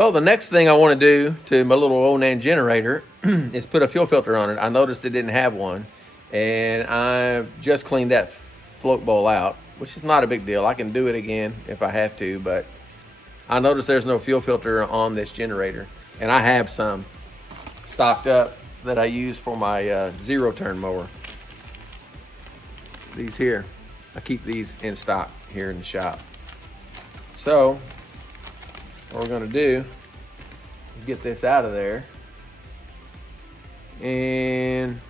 Well, the next thing I want to do to my little Onan generator is put a fuel filter on it. I noticed it didn't have one, and I just cleaned that float bowl out, which is not a big deal. I can do it again if I have to, but I noticed there's no fuel filter on this generator, and I have some stocked up that I use for my zero-turn mower. These here, I keep these in stock here in the shop. So what we're gonna do is get this out of there, and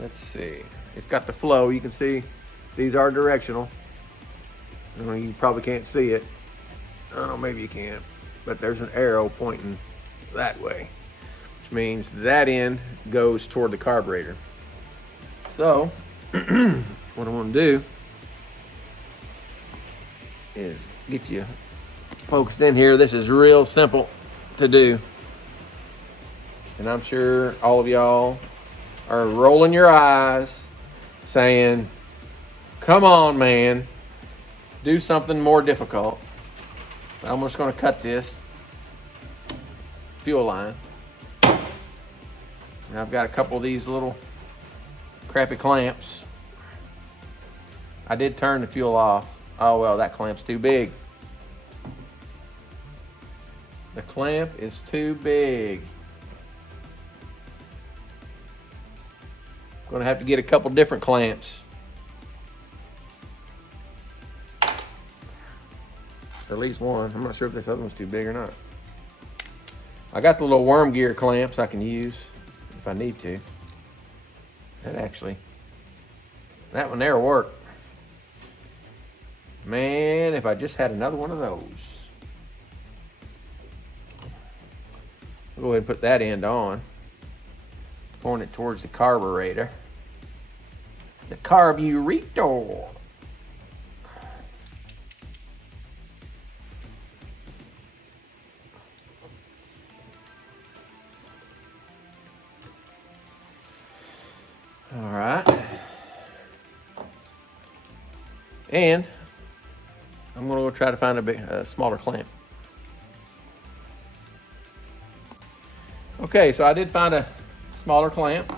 let's see, it's got the flow. You can see these are directional. You probably can't see it. I don't know, maybe you can, but there's an arrow pointing that way, which means that end goes toward the carburetor. So what I want to do is get you focused in here. This is real simple to do, and I'm sure all of y'all are rolling your eyes saying, come on, man, do something more difficult. I'm just going to cut this fuel line. And I've got a couple of these little crappy clamps. I did turn the fuel off. Oh well, that clamp's too big. The clamp is too big. Gonna have to get a couple different clamps. Or at least one. I'm not sure if this other one's too big or not. I got the little worm gear clamps I can use if I need to. That one there will work. Man, if I just had another one of those. We'll go ahead and put that end on. Point it towards the carburetor. The carburetor. All right. And I'm gonna go try to find a smaller clamp. Okay, so I did find a smaller clamp.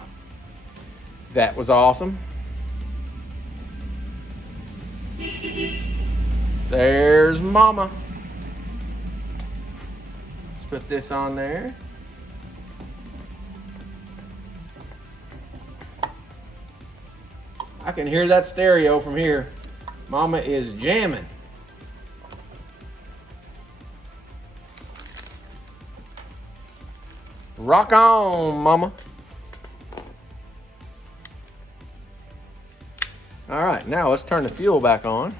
That was awesome. There's Mama. Let's put this on there. I can hear that stereo from here. Mama is jamming. Rock on, Mama. All right, now let's turn the fuel back on.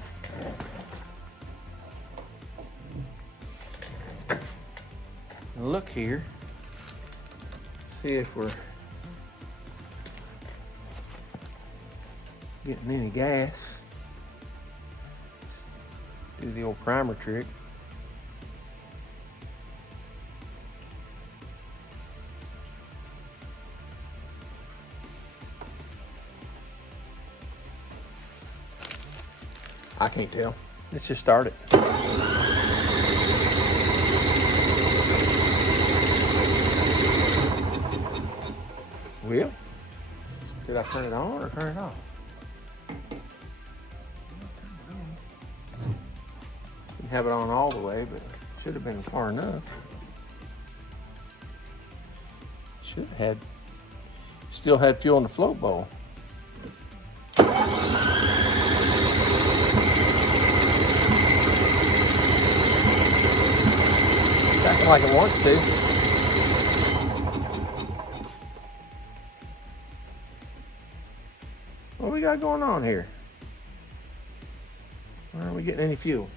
Look here. See if we're getting any gas. Do the old primer trick. I can't tell. Let's just start it. Well, did I turn it on or turn it off? Didn't have it on all the way, but should have been far enough. Should have had, still had fuel in the float bowl. Acting like it wants to. What we got going on here? Why aren't we getting any fuel?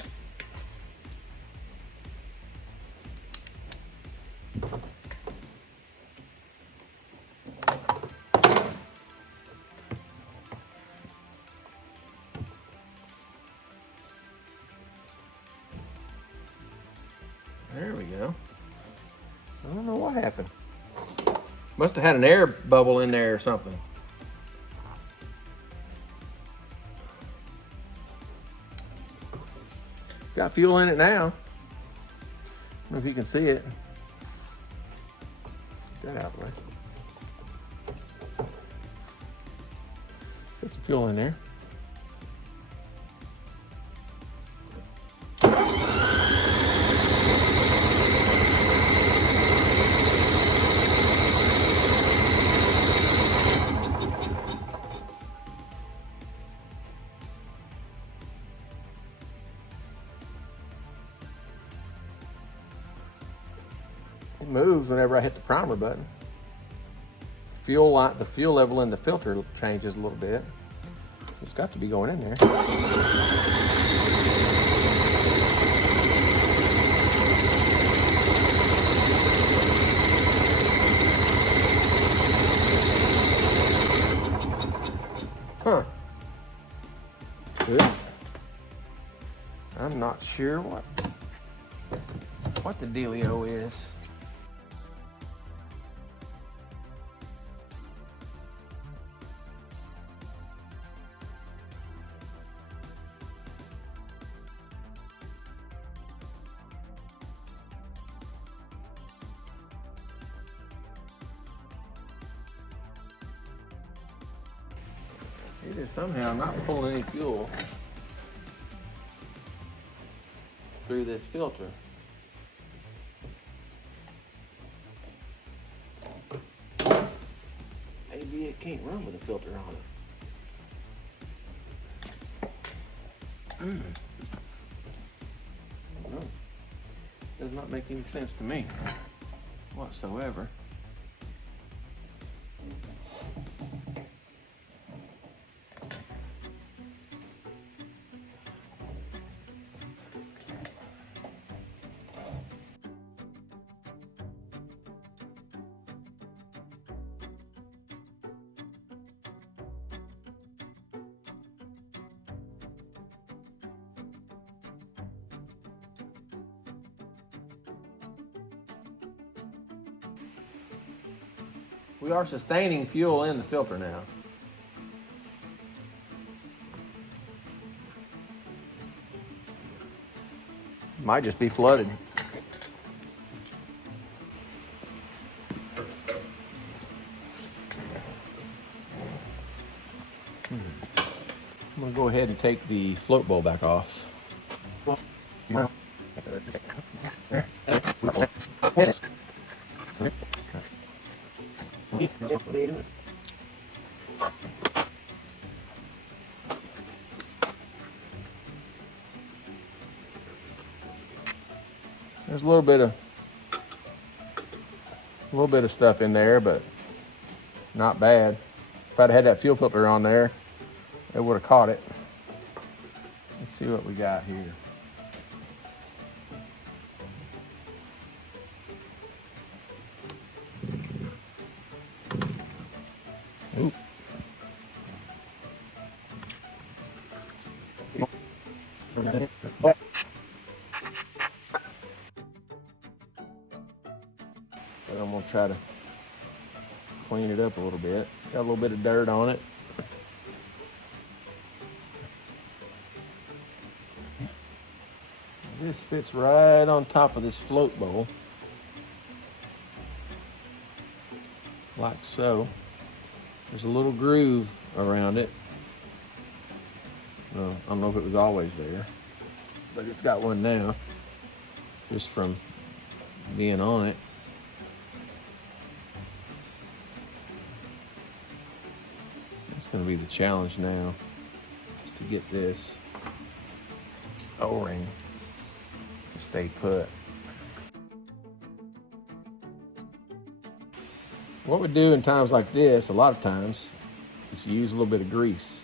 There we go. I don't know what happened. Must have had an air bubble in there or something. It's got fuel in it now. know if you can see it. Get that out of the way. Put some fuel in there. It moves whenever I hit the primer button. The fuel level in the filter changes a little bit. It's got to be going in there. Huh. Good. I'm not sure what the dealio is. It is somehow not pulling any fuel through this filter. Maybe it can't run with a filter on it. No, does not make any sense to me whatsoever. We are sustaining fuel in the filter now. Might just be flooded. I'm gonna go ahead and take the float bowl back off. There's a little bit of stuff in there, but not bad. If I'd had that fuel filter on there, it would have caught it. Let's see what we got here. Ooh. But I'm gonna try to clean it up a little bit. Got a little bit of dirt on it. This fits right on top of this float bowl, like so. There's a little groove around it. I don't know if it was always there, but it's got one now, just from being on it. That's going to be the challenge now, is to get this O-ring to stay put. What we do in times like this, a lot of times, is use a little bit of grease.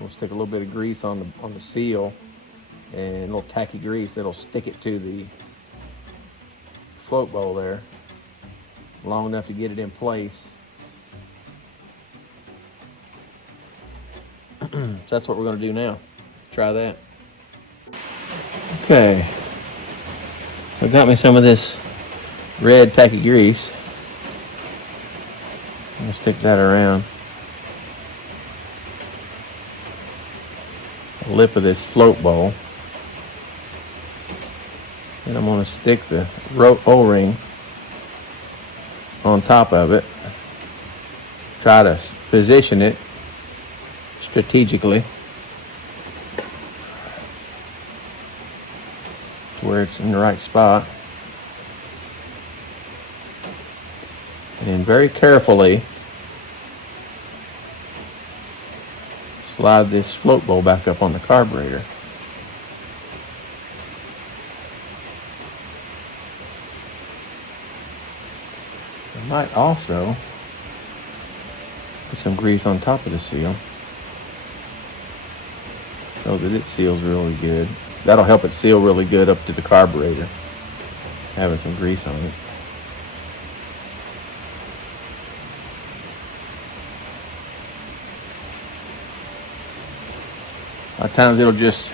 We'll stick a little bit of grease on the seal, and a little tacky grease that'll stick it to the float bowl there, long enough to get it in place. So that's what we're going to do now. Try that. Okay, so I got me some of this red tacky grease. I'm going to stick that around the lip of this float bowl. And I'm going to stick the O-ring on top of it. Try to position it strategically to where it's in the right spot. And very carefully slide this float bowl back up on the carburetor. I might also put some grease on top of the seal so that it seals really good. That'll help it seal really good up to the carburetor, having some grease on it. A lot of times it'll just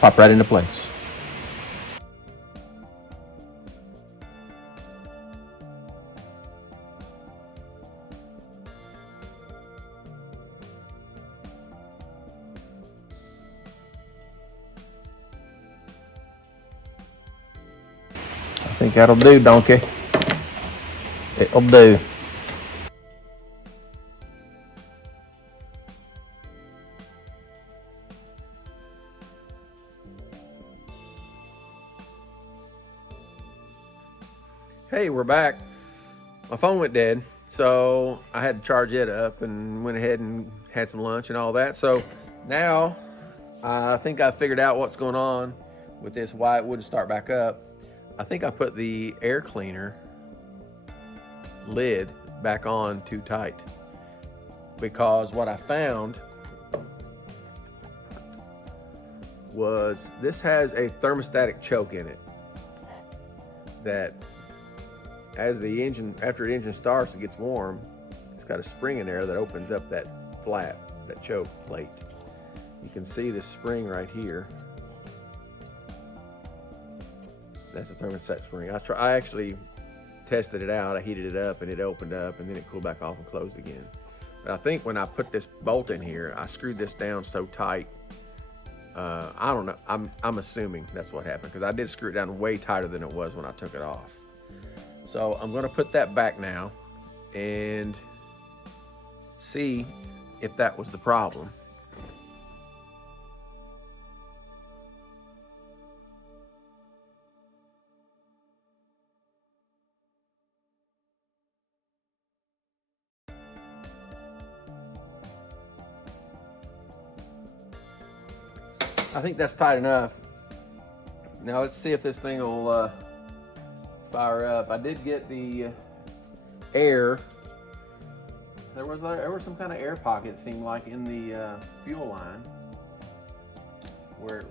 pop right into place. I think that'll do, donkey. It'll do. Hey, we're back. My phone went dead, so I had to charge it up and went ahead and had some lunch and all that. So now I think I figured out what's going on with this, why it wouldn't start back up. I think I put the air cleaner lid back on too tight, because what I found was this has a thermostatic choke in it that as the engine, after the engine starts, it gets warm, it's got a spring in there that opens up that flap, that choke plate. You can see the spring right here. That's a thermostat spring. I actually tested it out. I heated it up and it opened up and then it cooled back off and closed again. But I think when I put this bolt in here, I screwed this down so tight. I don't know. I'm assuming that's what happened, because I did screw it down way tighter than it was when I took it off. So I'm going to put that back now and see if that was the problem. I think that's tight enough. Now let's see if this thing will fire up. I did get the air. There was some kind of air pocket, it seemed like, in the fuel line, where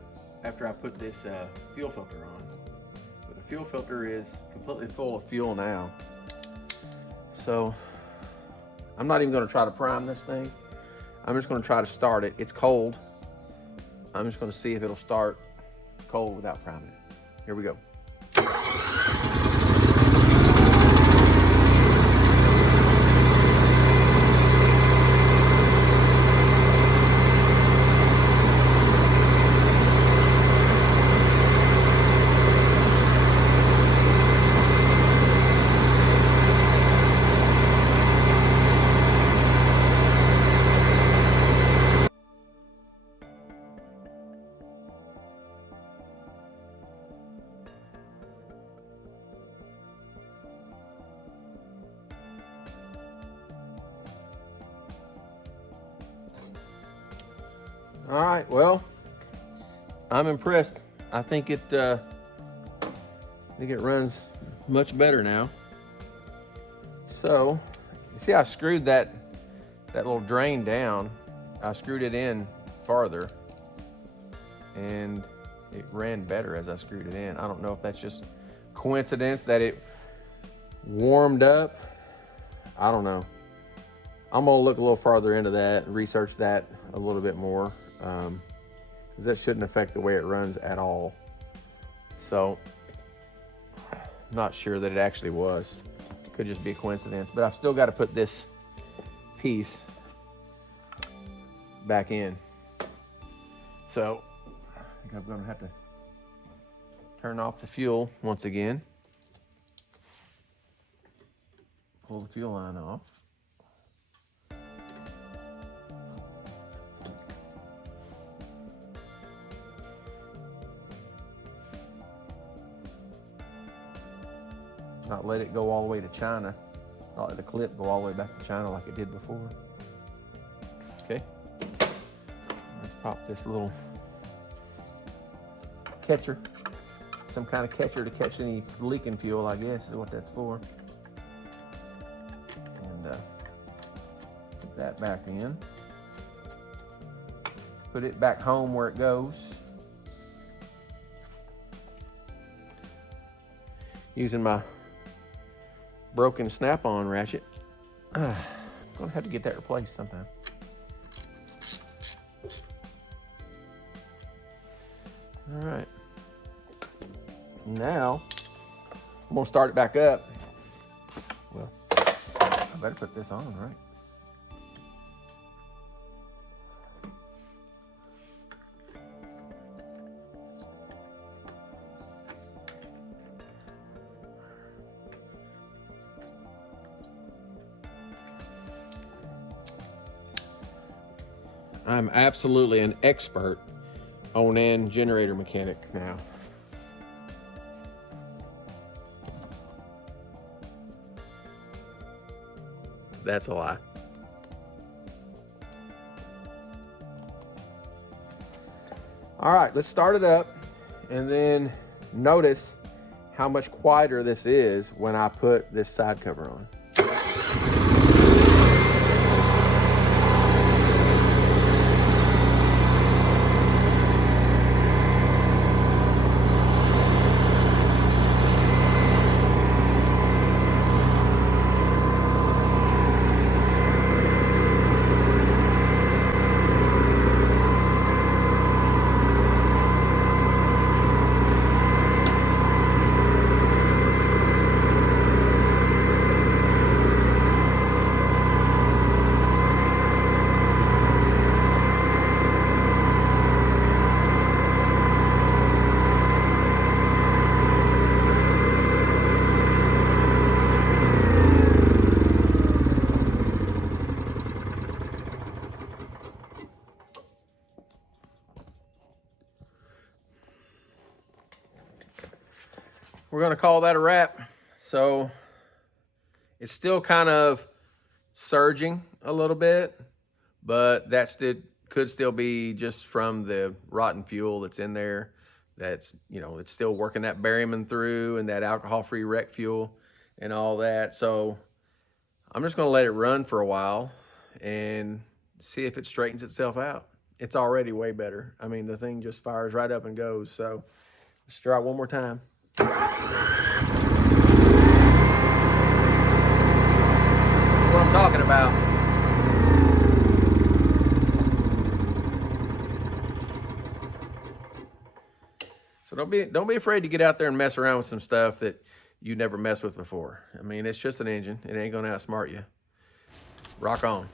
after I put this fuel filter on. But the fuel filter is completely full of fuel now. So I'm not even going to try to prime this thing. I'm just going to try to start it. It's cold. I'm just going to see if it'll start cold without priming it. Here we go. All right, well, I'm impressed. I think it runs much better now. So, you see I screwed that little drain down. I screwed it in farther and it ran better as I screwed it in. I don't know if that's just coincidence that it warmed up. I don't know. I'm gonna look a little farther into that, research that a little bit more, because that shouldn't affect the way it runs at all. So, not sure that it actually was. Could just be a coincidence, but I've still got to put this piece back in. So, I think I'm gonna have to Turn off the fuel once again. Pull the fuel line off. Not let it go all the way to China. Not let the clip go all the way back to China like it did before. Okay. Let's pop this little catcher. Some kind of catcher to catch any leaking fuel, I guess, is what that's for. And put that back in. Put it back home where it goes. Using my broken snap-on ratchet. I'm gonna have to get that replaced sometime. All right. Now, I'm gonna start it back up. Well, I better put this on, right? I'm absolutely an expert on generator mechanic now. That's a lie. All right, let's start it up and then notice how much quieter this is when I put this side cover on. We're gonna call that a wrap. So it's still kind of surging a little bit, but that could still be just from the rotten fuel that's in there. That's, you know, it's still working that barium through and that alcohol-free rec fuel and all that. So I'm just gonna let it run for a while and see if it straightens itself out. It's already way better. I mean, the thing just fires right up and goes. So let's try it one more time. What I'm talking about. So don't be afraid to get out there and mess around with some stuff that you never messed with before. I mean, it's just an engine. It ain't gonna outsmart you. Rock on.